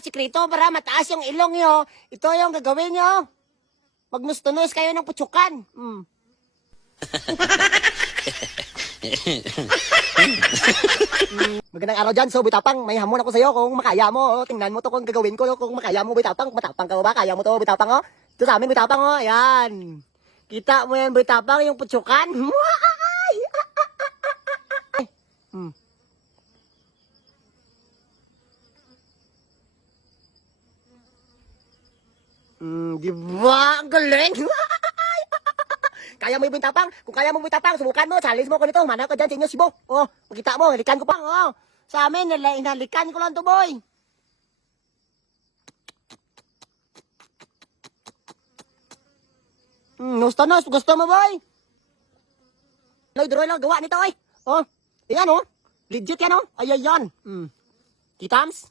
Sikreto para mataas yung ilong nyo. Ito yung gagawin nyo. Magnustunos kayo ng putsukan. Magandang araw dyan. So, Bitapang, may hamon ako sa'yo kung makaya mo. Tingnan mo to kung gagawin ko. Kung makaya mo, Bitapang. Matapang ka ba? Kaya mo to, Bitapang, oh. Ito sa amin, Bitapang, oh. Ayan. Kita mo yan, Bitapang, yung putsukan. Di ba? Ang galing! Kaya mo yung Bitapang? Kung kaya mo Bitapang, subukan mo. Challenge mo ko nito. Manaw ka dyan sa inyo, Sibo. Oh, makita mo. Halikan ko pang. Oh. Sa amin, inalikan ko lang to, boy. Gusto mo, boy? Droy lang, gawa nito, eh. Oh, yan, oh. Legit yan, oh. Ay, yan. Kitams?